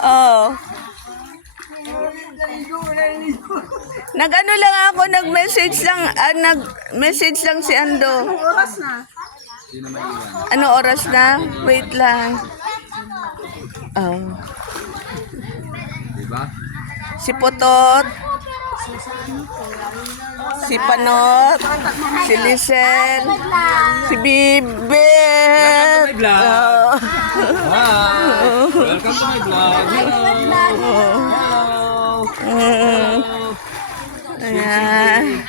Oh. Nag-ano lang ako, nag-message lang si Ando. Oras na. Ano oras na? Wait lang. Oh. Diba? Si Potot, si Panot, si Lisel, si Bibet. Oh. Hi! Welcome to my vlog. Hello! Ayan.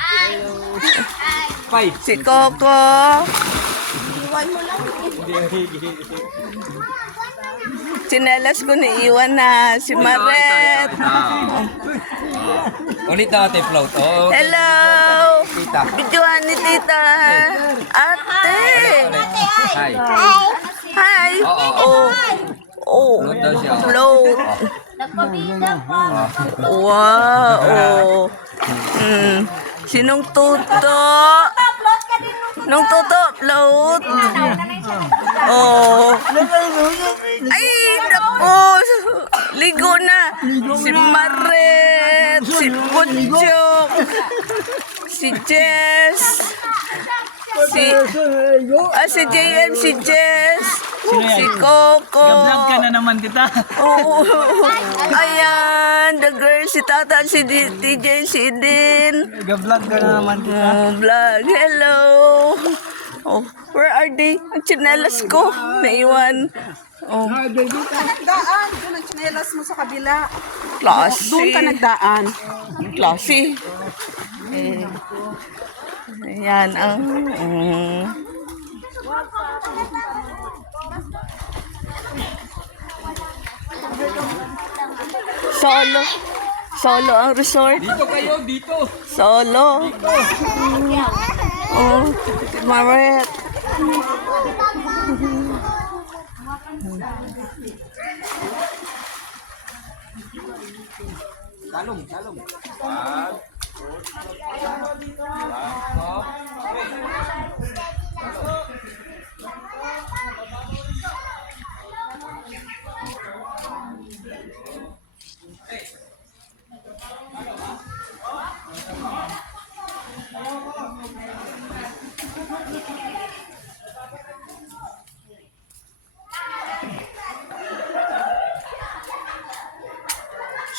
Pai! Si Coco. Sinelas ko naiwan na. Si Maret. Ulit na ate float. Oh, okay. Hello. Tita. Videohan ni Tita. Ate. Hi. Hi. Oo. Oh. Float daw siya. Float. Wow. Oh. Sinong tuto? Nung tuto, float. Oh. Ay, naku. Ligo na. Si Maret, si Butchok, si Jess, si JM, si Jess, si Coco. Vlog ka na naman, tita. Oo. Ayan, the girl, si Tata, si TJ, si Din. Vlog ka na naman, tita. Vlog. Hello. Oh, where are they? Ang tsinelas ko. Naiwan. Oh, Nagdaan. Doon ang tsinelas mo sa kabila. klase. Doon ka nagdaan. Klase. Eh, ayan ang... Solo. Solo ang resort. Dito kayo, dito. Solo. Oh, Maret. Salong.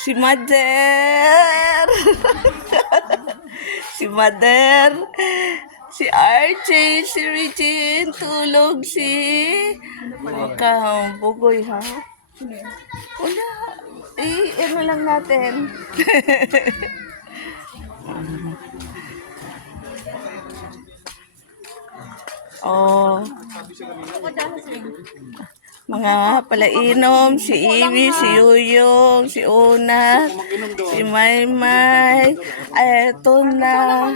Si Mother. Si Mother. Si Archie, si Regine, tulog si... Huwag ka, bugoy ha. Wala. Ano lang natin. Oh. Mga palainom, si Iwi, si Yuyong, si Una, si Maymay. Eto na.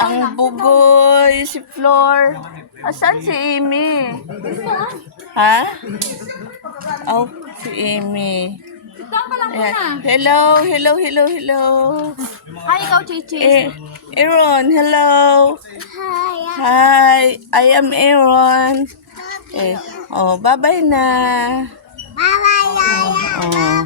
Ang bugoy, si Flor. Asan si Amy? Ha? Oh, si Amy. Ayan. Hello. Hi, ikaw, Chichi. Aaron, hello. Hi, I am Aaron. Oh, bye-bye na. Bye-bye, Yaya. Oh.